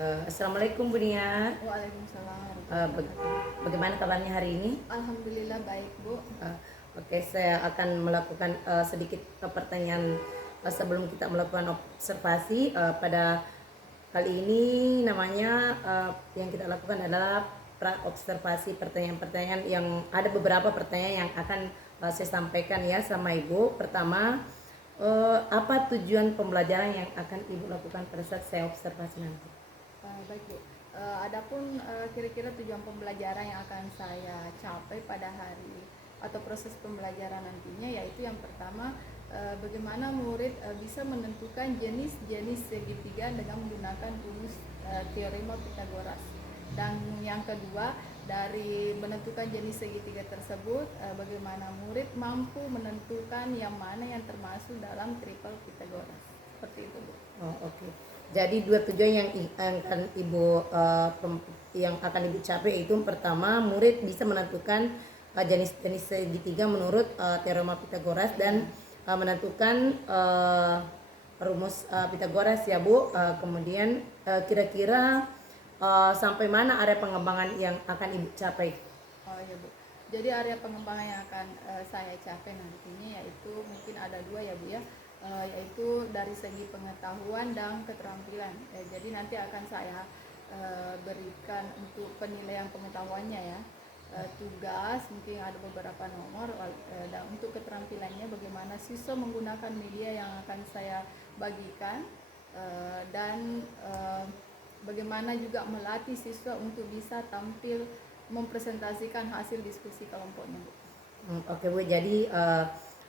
Assalamualaikum Bu Nia. Waalaikumsalam Eh, warahmatullahi bag- wabarakatuh. Bagaimana kabarnya hari ini? Alhamdulillah baik Bu. Eh, oke, saya akan melakukan sedikit pertanyaan sebelum kita melakukan observasi. Pada kali ini namanya yang kita lakukan adalah pra observasi, pertanyaan-pertanyaan yang ada beberapa pertanyaan yang akan saya sampaikan ya sama Ibu. Pertama, apa tujuan pembelajaran yang akan Ibu lakukan pada saat saya observasi nanti? Baik Bu. Adapun kira-kira tujuan pembelajaran yang akan saya capai pada hari atau proses pembelajaran nantinya, yaitu yang pertama, bagaimana murid bisa menentukan jenis-jenis segitiga dengan menggunakan rumus teorema Pythagoras. Dan yang kedua, dari menentukan jenis segitiga tersebut, bagaimana murid mampu menentukan yang mana yang termasuk dalam triple Pythagoras. Seperti itu Bu. Oh, oke. Jadi dua tujuan yang akan ibu yang akan ibu capai itu, pertama murid bisa menentukan jenis-jenis segitiga menurut teorema Pythagoras dan menentukan rumus Pythagoras ya Bu. Kemudian kira-kira sampai mana area pengembangan yang akan ibu capai? Oh iya Bu. Jadi area pengembangan yang akan saya capai nantinya yaitu mungkin ada dua ya Bu ya. Yaitu dari segi pengetahuan dan keterampilan. Jadi nanti akan saya berikan untuk penilaian pengetahuannya ya. Tugas mungkin ada beberapa nomor, dan untuk keterampilannya bagaimana siswa menggunakan media yang akan saya bagikan, dan bagaimana juga melatih siswa untuk bisa tampil mempresentasikan hasil diskusi kelompoknya Bu. Oke Bu, jadi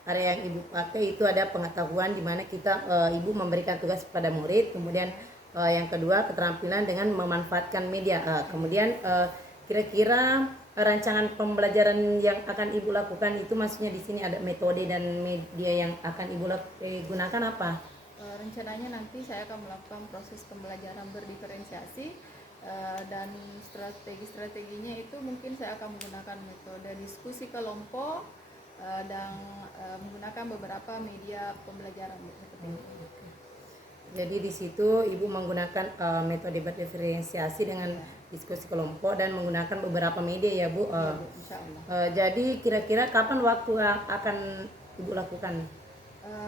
area yang ibu pakai itu ada pengetahuan, di mana kita ibu memberikan tugas kepada murid, kemudian yang kedua keterampilan dengan memanfaatkan media. Kemudian kira-kira rancangan pembelajaran yang akan ibu lakukan itu, maksudnya di sini ada metode dan media yang akan ibu gunakan apa? Rencananya nanti saya akan melakukan proses pembelajaran berdiferensiasi, dan strategi-strateginya itu mungkin saya akan menggunakan metode diskusi kelompok, dan menggunakan beberapa media pembelajaran seperti itu. Jadi di situ ibu menggunakan metode berdiferensiasi dengan diskusi kelompok dan menggunakan beberapa media ya Bu. Ya, Bu, insya Allah. Jadi kira-kira kapan waktu akan ibu lakukan?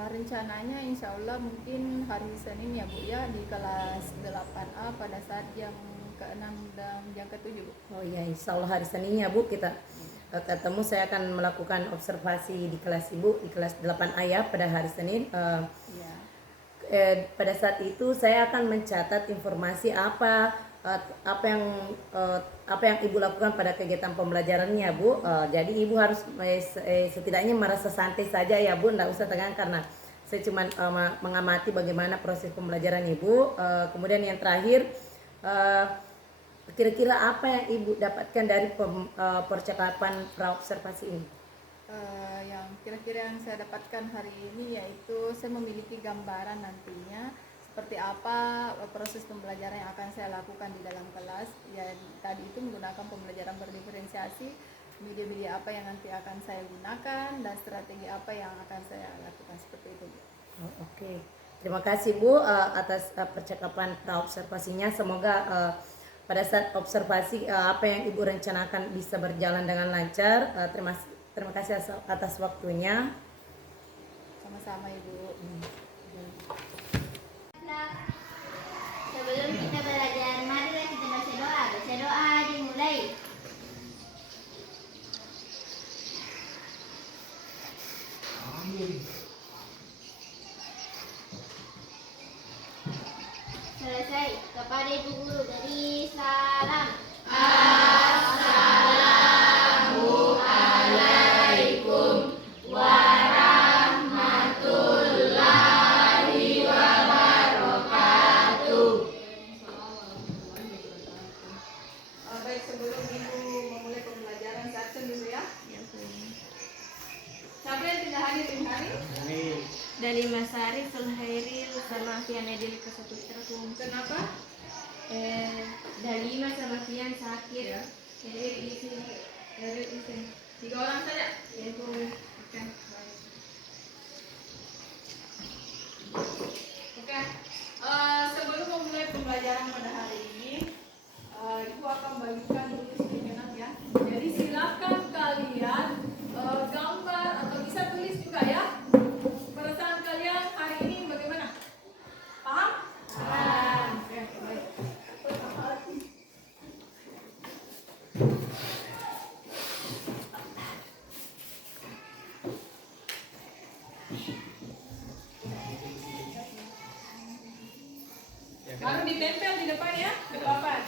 Rencananya insya Allah mungkin hari Senin ya Bu ya, di kelas 8A pada saat jam ke-6 dan jam ke-7 Bu. Oh iya, insya Allah hari Senin ya Bu kita ketemu. Saya akan melakukan observasi di kelas ibu di kelas 8A ya pada hari Senin. Ya. Pada saat itu saya akan mencatat informasi apa yang ibu lakukan pada kegiatan pembelajarannya Bu. Jadi ibu harus setidaknya merasa santai saja ya Bu, tidak usah tegang karena saya cuma mengamati bagaimana proses pembelajaran ibu. Kemudian yang terakhir, kira-kira apa yang ibu dapatkan dari percakapan praobservasi ini? Yang kira-kira yang saya dapatkan hari ini yaitu saya memiliki gambaran nantinya seperti apa proses pembelajaran yang akan saya lakukan di dalam kelas. Ya, tadi itu menggunakan pembelajaran berdiferensiasi, media-media apa yang nanti akan saya gunakan, dan strategi apa yang akan saya lakukan seperti itu. Oh, oke. Terima kasih Bu atas percakapan praobservasinya. Semoga pada saat observasi apa yang ibu rencanakan bisa berjalan dengan lancar. Terima kasih atas waktunya. Sama-sama Ibu. Sebelum kita belajar, marilah kita baca doa. Baca doa dimulai. Selesai. Kepada Ibu Guru dari salam. Assalamualaikum warahmatullahi wabarakatuh. Baik, sebelum Ibu memulai pembelajaran, saya absen dulu ya. Siapa yang tidak hadir ini hari? Dari Mas Arif, Sulhairil, sama Fian Edil ke satu terkum. Kenapa? Dalima sama Fian sakit. Ya. Isi. 3 orang saja. Ya, Bu. Oke, baik. Oke, sebelum memulai pembelajaran pada hari ini, Ibu akan bagikan dulu sejenak ya. Jadi silakan kalian gambar atau bisa tulis juga ya. Perasaan kalian hari ini bagaimana? Paham? Paham. Oke, baik. Harus ditempel di depan ya, di papan.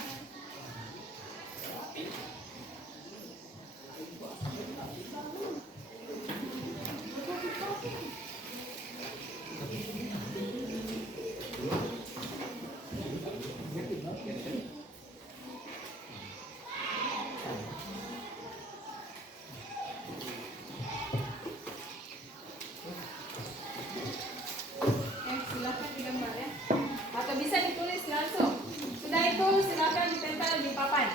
Silakan digambar ya. Atau bisa ditulis langsung. Sudah itu silakan ditempel di papan.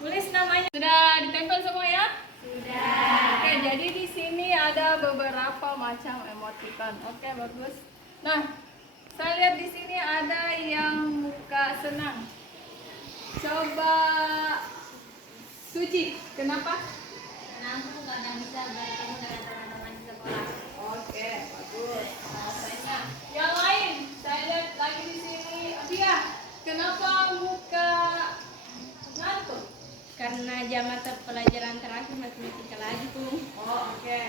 Tulis namanya. Sudah ditempel semua ya? Sudah. Oke, jadi di sini ada beberapa macam emoticon. Oke, bagus. Nah, saya lihat di sini ada yang muka senang. Coba Suci, kenapa? Karena aku kadang bisa bertemu dengan teman-teman di sekolah. Oke, bagus. Alasannya. Yang lain, saya lihat lagi di sini. Dia, kenapa muka ngantuk? Karena jam mata pelajaran terakhir matematika lagi tuh. Oh, oke.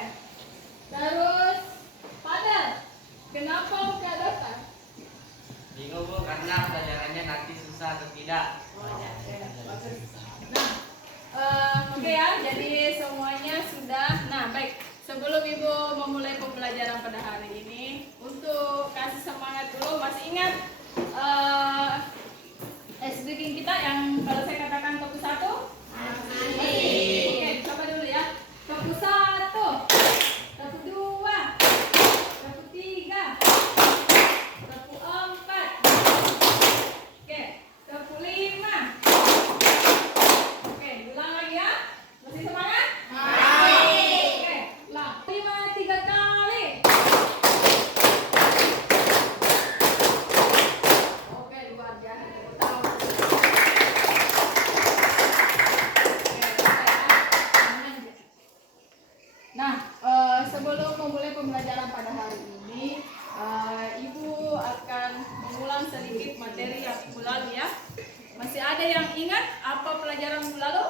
Terus, Padel, kenapa muka datar? Bingung Bu, karena pelajarannya nanti susah atau tidak. Nah, oke ya, jadi semuanya sudah. Nah, baik. Sebelum Ibu memulai pembelajaran pada hari ini, untuk kasih semangat dulu, masih ingat SDG kita yang kalau saya katakan topik 1? Oke, coba dulu ya. Topik 1, topik 2, topik 3, topik 4. Oke, topik 5. Oke, ulang lagi ya. Masih semangat? Oke, ulang. 5 3 kali. Oke, luar biasa. Tepuk tangan. Oke, selesai ya. Nah, sebelum memulai pembelajaran pada hari ini, Ibu akan mengulang sedikit materi yang minggu lalu ya. Masih ada yang ingat apa pelajaran minggu lalu?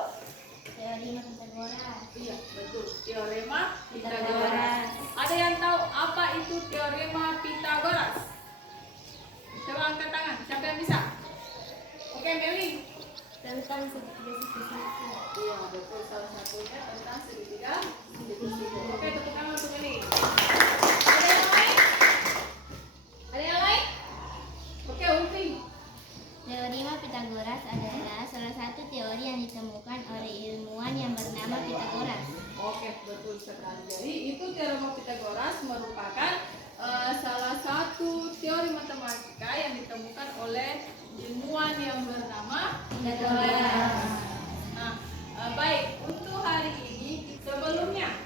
Teorema Pitagoras. Iya, betul. Teorema Pitagoras. Ada yang tahu apa itu teorema Pitagoras? Coba angkat tangan. Siapa yang bisa? Oke, Meli. Tentang segitiga siku-siku. Iya, betul. Salah satunya tentang segitiga siku-siku. Oke, tepuk tangan untuk Meli. Ada yang lain? Ada yang lain? Oke, Ulfi. Teorema Pitagoras adalah salah satu teori yang ditemukan oleh ilmuwan yang bernama Pitagoras. Oke, betul sekali. Jadi itu teorema Pitagoras merupakan salah satu teori matematika yang ditemukan oleh ilmuwan yang bernama Pitagoras. Nah, baik untuk hari ini sebelumnya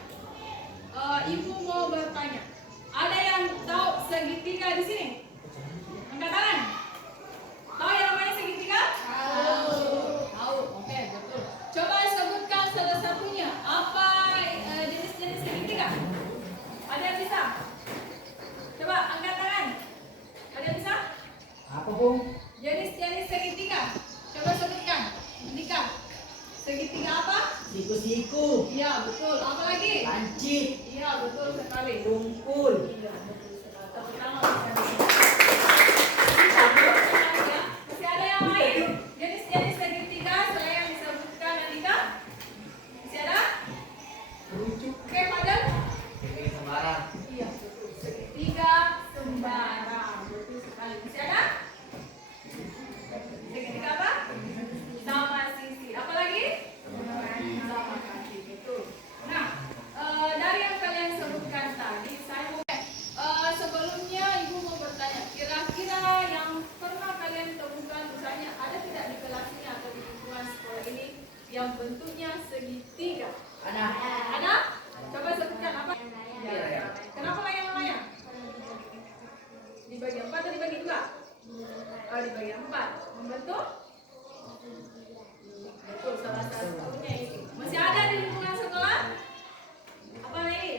Ibu mau bertanya. Ada yang tahu segitiga di sini? Angkat tangan. Tahu yang namanya segitiga? Tahu. Tahu. Oke, betul. Coba sebutkan salah satunya. Apa jenis-jenis segitiga? Ada yang bisa? Coba angkat tangan. Ada yang bisa? Apa Bu? Jenis-jenis segitiga. Coba sebutkan. Andika. Segitiga apa? Siku-siku, Iya, betul. Apa lagi? lancip, Iya, betul sekali. tungkul. Iya, betul sekali. Tepuk tangan sekali. Masih ada yang lain? Jenis-jenis segitiga selain yang disebutkan Andika? Masih ada? Oke, Padel? Segitiga sembarang. Iya, betul. Segitiga sembarang. Betul sekali. Masih ada? Segitiga apa? Sama sisi. Apa lagi? Sama kaki. Betul. Nah, dari yang kalian sebutkan tadi, saya mau sebelumnya Ibu mau bertanya, kira-kira yang pernah kalian temukan misalnya ada tidak di kelas ini atau di lingkungan sekolah ini yang bentuknya segitiga? Ada. Ada? Coba sebutkan apa? Layang. Kenapa layang-layang? membentuk betul salah satunya itu. Masih ada di lingkungan sekolah? Apa lagi?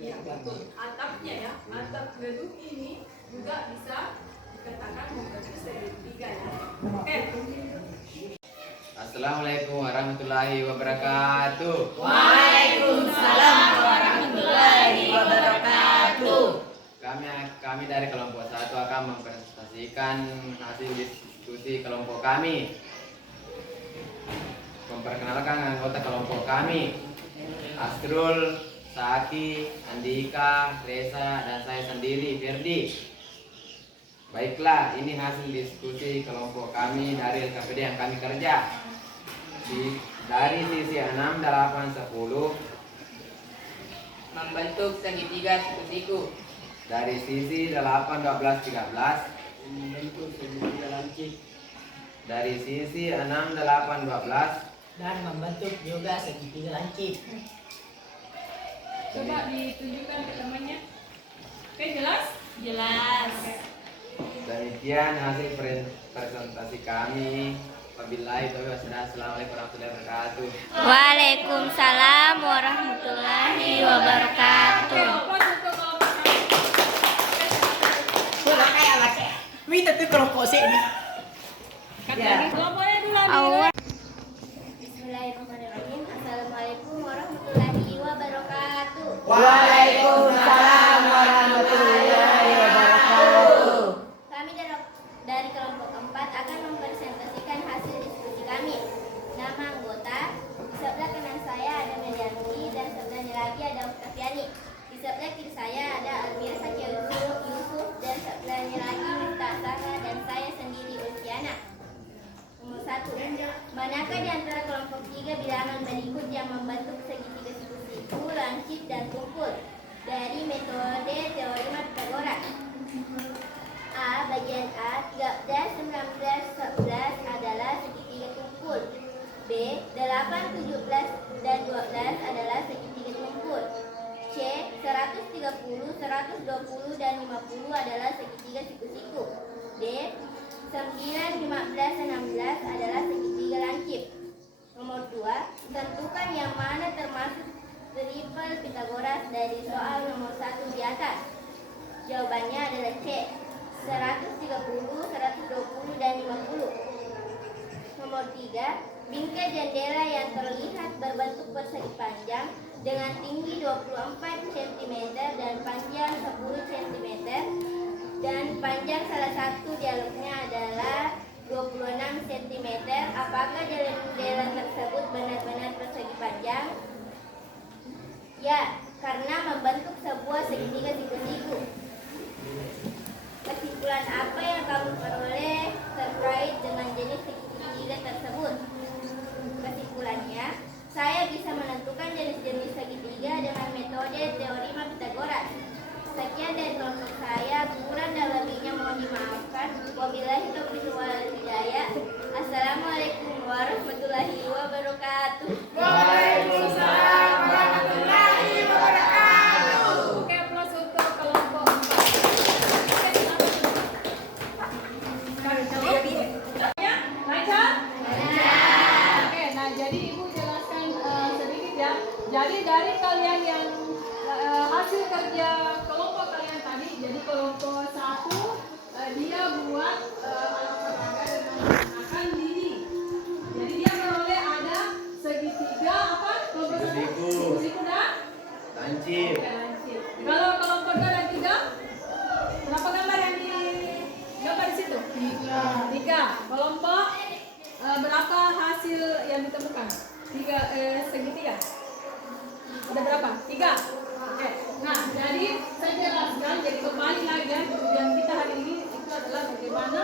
Iya betul. Atapnya ya, atap gedung ini juga bisa dikatakan membentuk segitiga ya. Oke. Assalamualaikum warahmatullahi wabarakatuh. Waalaikumsalam warahmatullahi wabarakatuh. Kami dari kelompok 1 akan mempresentasikan hasil diskusi kelompok kami. Memperkenalkan anggota kelompok kami, Asrul, Saki, Andika, Reza, dan saya sendiri, Ferdi. Baiklah, ini hasil diskusi kelompok kami dari LKPD yang kami kerja. Dari sisi 6, 8, 10 membentuk segitiga siku-siku. dari sisi 8, 12, 13 Membentuk segitiga lancip dari sisi 6, 8, 12 dan membentuk juga segitiga lancip. Coba ditunjukkan ke temannya. Oke, jelas? Jelas. Demikian hasil presentasi kami. Wabillahi taufiq wal Assalamualaikum warahmatullahi wabarakatuh. Waalaikumsalam warahmatullahi wabarakatuh. Kelompok untuk kelompok Kurang kayak laki. Minta tuh kelompok sini. kelompoknya dulu. Awal. Bismillahirrahmanirrahim. Assalamualaikum warahmatullahi wabarakatuh. Waalaikumsalam warahmatullahi wabarakatuh. Kami dari kelompok 4 akan mempresentasikan hasil diskusi kami. Nama anggota, di sebelah kanan saya ada Medianti dan sebelahnya lagi ada Oktaviani. Di sebelah kiri saya ada Almir Sakia Yusuf dan sebelahnya lagi Muftasana dan saya sendiri Ulfiana. Nomor 1. Manakah di antara kelompok 3 bilangan berikut yang membentuk segitiga siku-siku, lancip, dan kumpul dari metode teorema Pythagoras? A. Bagian A 13, 19, 11 adalah segitiga kumpul. B. 8, 17, dan 12 adalah segitiga kumpul. C. 130, 120, dan 50 adalah segitiga siku-siku. D. 9, 15, 16 adalah segitiga lancip. Nomor 2. Tentukan yang mana termasuk triple Pythagoras dari soal nomor 1 di atas. Jawabannya adalah C. 130, 120, dan 50. Nomor 3. Bingkai jendela yang terlihat berbentuk persegi panjang dengan tinggi 24 cm dan panjang 10 cm dan panjang salah satu dialognya adalah 26 cm. Apakah jendela tersebut benar-benar persegi panjang? Ya, karena membentuk sebuah segitiga siku-siku. Kesimpulan apa yang kamu peroleh terkait dengan jenis segitiga tersebut? Kesimpulannya, saya bisa menentukan jenis-jenis segitiga dengan metode teorema Pythagoras. Sekian dari kelompok saya, kurang dan lebihnya mohon dimaafkan. Wabillahi taufiq wal hidayah. Assalamualaikum warahmatullahi wabarakatuh. Waalaikumsalam warahmatullahi wabarakatuh. Oke, plus untuk kelompok 4. Ya, lancar? Oke, nah jadi Ibu jelaskan sedikit ya. Jadi dari kalian yang hasil kerja kelompok kalian tadi, jadi kelompok 1 dia buat alat peraga dengan menggunakan lidi. Jadi dia meroleh ada segitiga apa? Kelompok 1 siku dan Lancip. oke, lancip. Kalau kelompok 2 dan 3 berapa gambar yang di gambar di situ? 3. Kelompok berapa hasil yang ditemukan? 3 segitiga. Ada berapa? 3. Oke. Nah, jadi saya jelaskan. Jadi kembali lagi ya, tujuan kita hari ini itu adalah bagaimana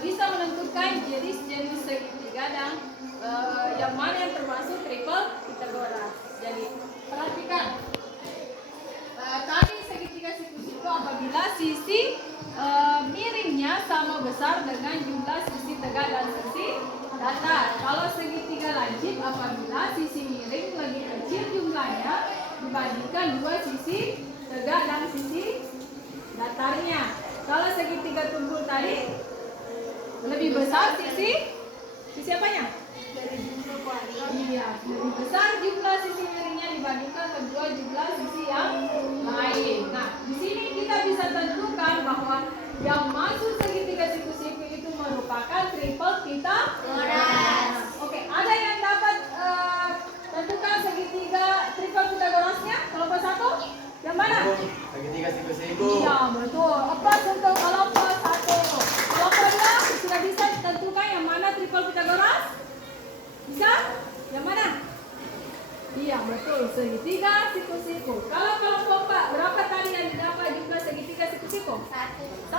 bisa menentukan jenis-jenis segitiga dan yang mana yang termasuk triple Pythagoras. Jadi perhatikan. Tadi segitiga siku-siku apabila sisi miringnya sama besar dengan jumlah sisi tegak dan sisi datar. Kalau segitiga lancip apabila sisi miring lebih kecil jumlahnya dibandingkan dua sisi tegak dan sisi datarnya. Kalau segitiga tumpul tadi Lebih besar sisi apanya? Iya, lebih besar jumlah sisi miringnya dibandingkan kedua jumlah sisi yang lain. Nah, di sini kita bisa tentukan bahwa yang masuk segitiga siku-siku itu merupakan triple Pythagoras. Oke, ada yang dapat tentukan segitiga triple Pythagorasnya? Kelompok 1? Yang mana? Segitiga siku-siku. Iya, betul. Applause untuk kelompok 1. Kelompok 2 sudah bisa tentukan yang mana triple Pythagoras? Bisa? Yang mana? Iya, betul. Segitiga siku-siku. Kalau kelompok 4, berapa tadi yang didapat jumlah segitiga siku-siku? 1.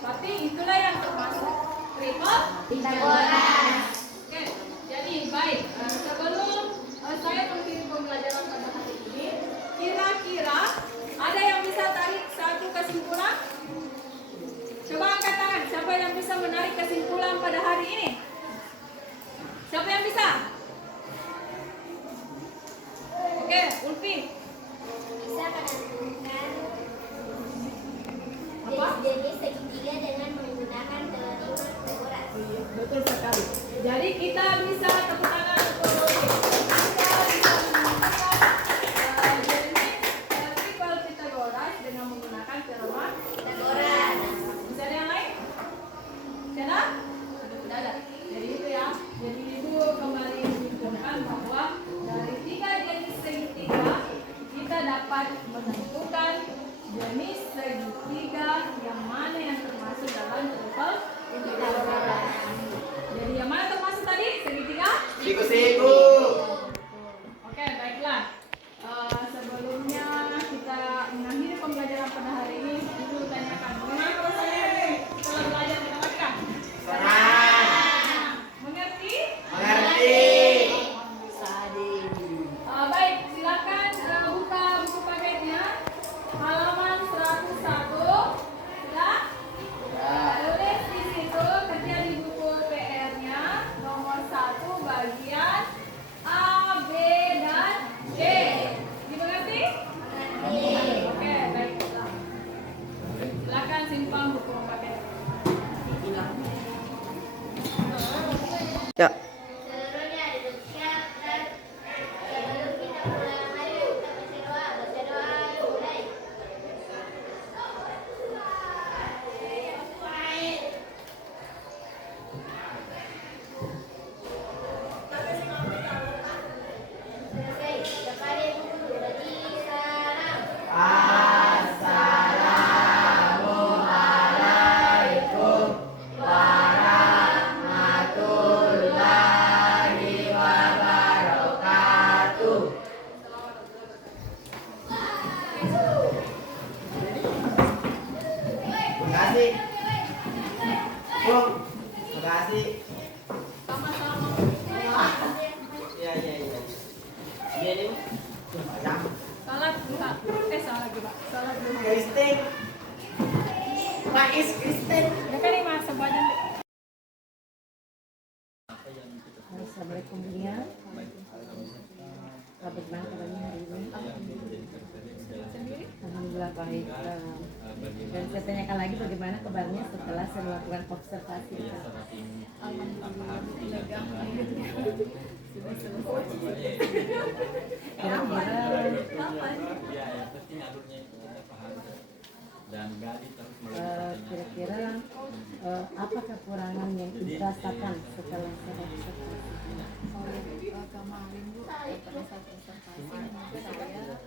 Berarti itulah yang termasuk triple Pythagoras. Oke, jadi baik. Sebelum saya mengakhiri pembelajaran pada hari ini, kira-kira ada yang bisa tarik satu kesimpulan? Coba angkat tangan. Siapa yang bisa menarik kesimpulan pada hari ini? Siapa yang bisa? Oke, Ulfi. Bisa menentukan Apa? jenis segitiga dengan menggunakan teori Pythagoras. Betul sekali. Jadi kita bisa tepuk tangan untuk Ulfi. Kita bisa menentukan jenis triple Pythagoras dengan menggunakan teorema Pythagoras. Bisa ada yang lain? Tidak? Tidak ada. Jadi itu ya. Jadi ibu kembali menunjukkan bahwa dari 3 jenis segitiga kita dapat menentukan jenis segitiga yang mana yang termasuk dalam triple Pythagoras. Jadi yang mana termasuk tadi? Segitiga? Siku-siku. Oke, baiklah. Sebelumnya kita mengakhiri pembelajaran pada hari ini, ibu tanyakan bagaimana perasaannya hari ini setelah belajar matematika? Senang. Mengerti? Mengerti. Baik, silakan buka buku paketnya halaman 101. Sudah? Tulis di situ, kerja di buku PR-nya nomor 1 bagian A, B, dan C. Dimengerti? Oke, baiklah. Silakan simpan buku paket. Ya. Seluruhnya duduk dan sebelum kita pulang mari kita baca doa mulai. Selesai. Kepada ibu guru bagi salam. Makasih. Bung. Makasih. Sama-sama. Iya. Iya nih. Banyak. Salat buka. Salah juga. Salat dulu. Kristen. Pais Kristen. Ya kan ini masa badan. Assalamualaikum Bunia. Bagaimana kabarnya hari ini? Alhamdulillah baik. Dan saya tanyakan lagi bagaimana kabarnya setelah saya melakukan observasi. Alhamdulillah lega. Sudah selesai. Kira-kira apa kekurangan yang dirasakan setelah saya observasi? Kemarin Bu, pada saat observasi menurut saya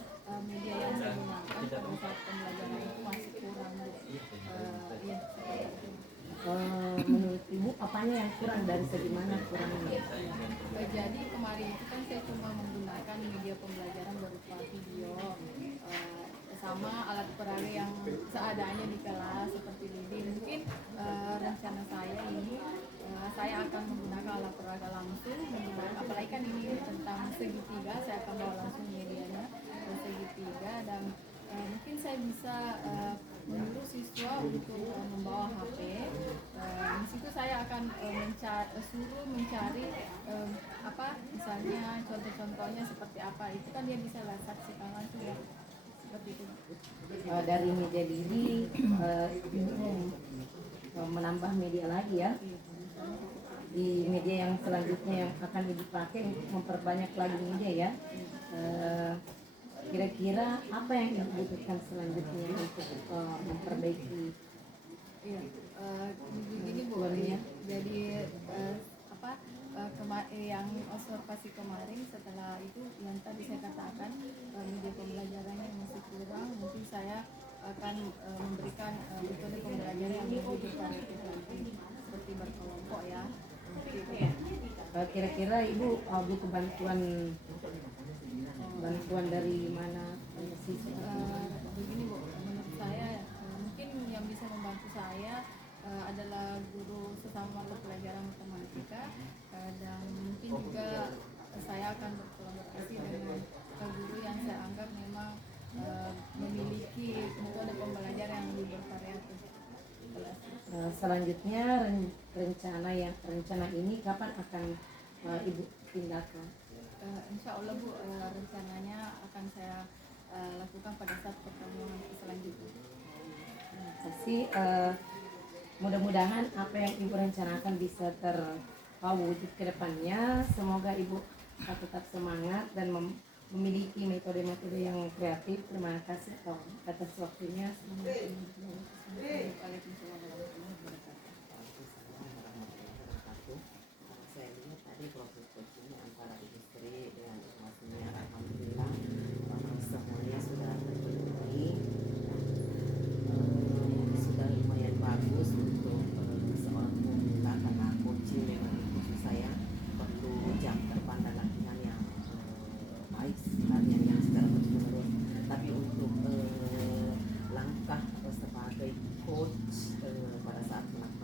media yang saya gunakan pada saat pembelajaran itu masih kurang Bu. Iya, seperti itu. Menurut Ibu apanya yang kurang, dari segi mana kurangnya? Jadi kemarin itu kan saya cuma menggunakan media pembelajaran berupa video sama alat peraga yang seadanya di kelas seperti ini. Mungkin rencana saya ini saya akan menggunakan alat peraga langsung, apalagi kan ini tentang segitiga, saya akan bawa langsung medianya segitiga dan mungkin saya bisa menyuruh siswa untuk membawa HP. Di situ saya akan suruh mencari apa misalnya contoh-contohnya seperti apa, itu kan dia bisa saksikan langsung ya, seperti itu. Dari media diri menambah media lagi ya. Di media yang selanjutnya yang akan ibu pakai untuk memperbanyak lagi media ya. Kira-kira apa yang ibu butuhkan selanjutnya untuk memperbaiki Iya, begini Bu, Keluarnya. jadi yang observasi kemarin setelah itu yang tadi saya katakan media pembelajarannya masih kurang, mungkin saya akan memberikan metode pembelajaran yang lebih bervariatif lagi seperti berkelompok ya. Kira-kira ibu butuh bantuan dari mana siswa? Begini Bu, menurut saya mungkin yang bisa membantu saya adalah guru sesama mata pelajaran matematika, dan mungkin juga saya akan berkolaborasi dengan guru yang saya anggap memang memiliki metode pembelajaran yang lebih bervariatif. Selanjutnya rencana ini kapan akan ibu tindakan? Insya Allah Bu, rencananya akan saya lakukan pada saat pertemuan selanjutnya. Kasih mudah-mudahan apa yang ibu rencanakan bisa terwujud ke depannya. Semoga ibu tetap semangat dan memiliki metode-metode yang kreatif. Terima kasih atas waktunya. Saya lihat tadi proses coachingnya antara istri dengan suaminya, alhamdulillah semuanya sudah terpenuhi. Sudah lumayan bagus untuk seorang pemula, karena coaching memang khusus saya perlu jam terbang dan latihan yang baik, latihan yang secara terus-menerus. Tapi untuk langkah sebagai coach pada saat melakukan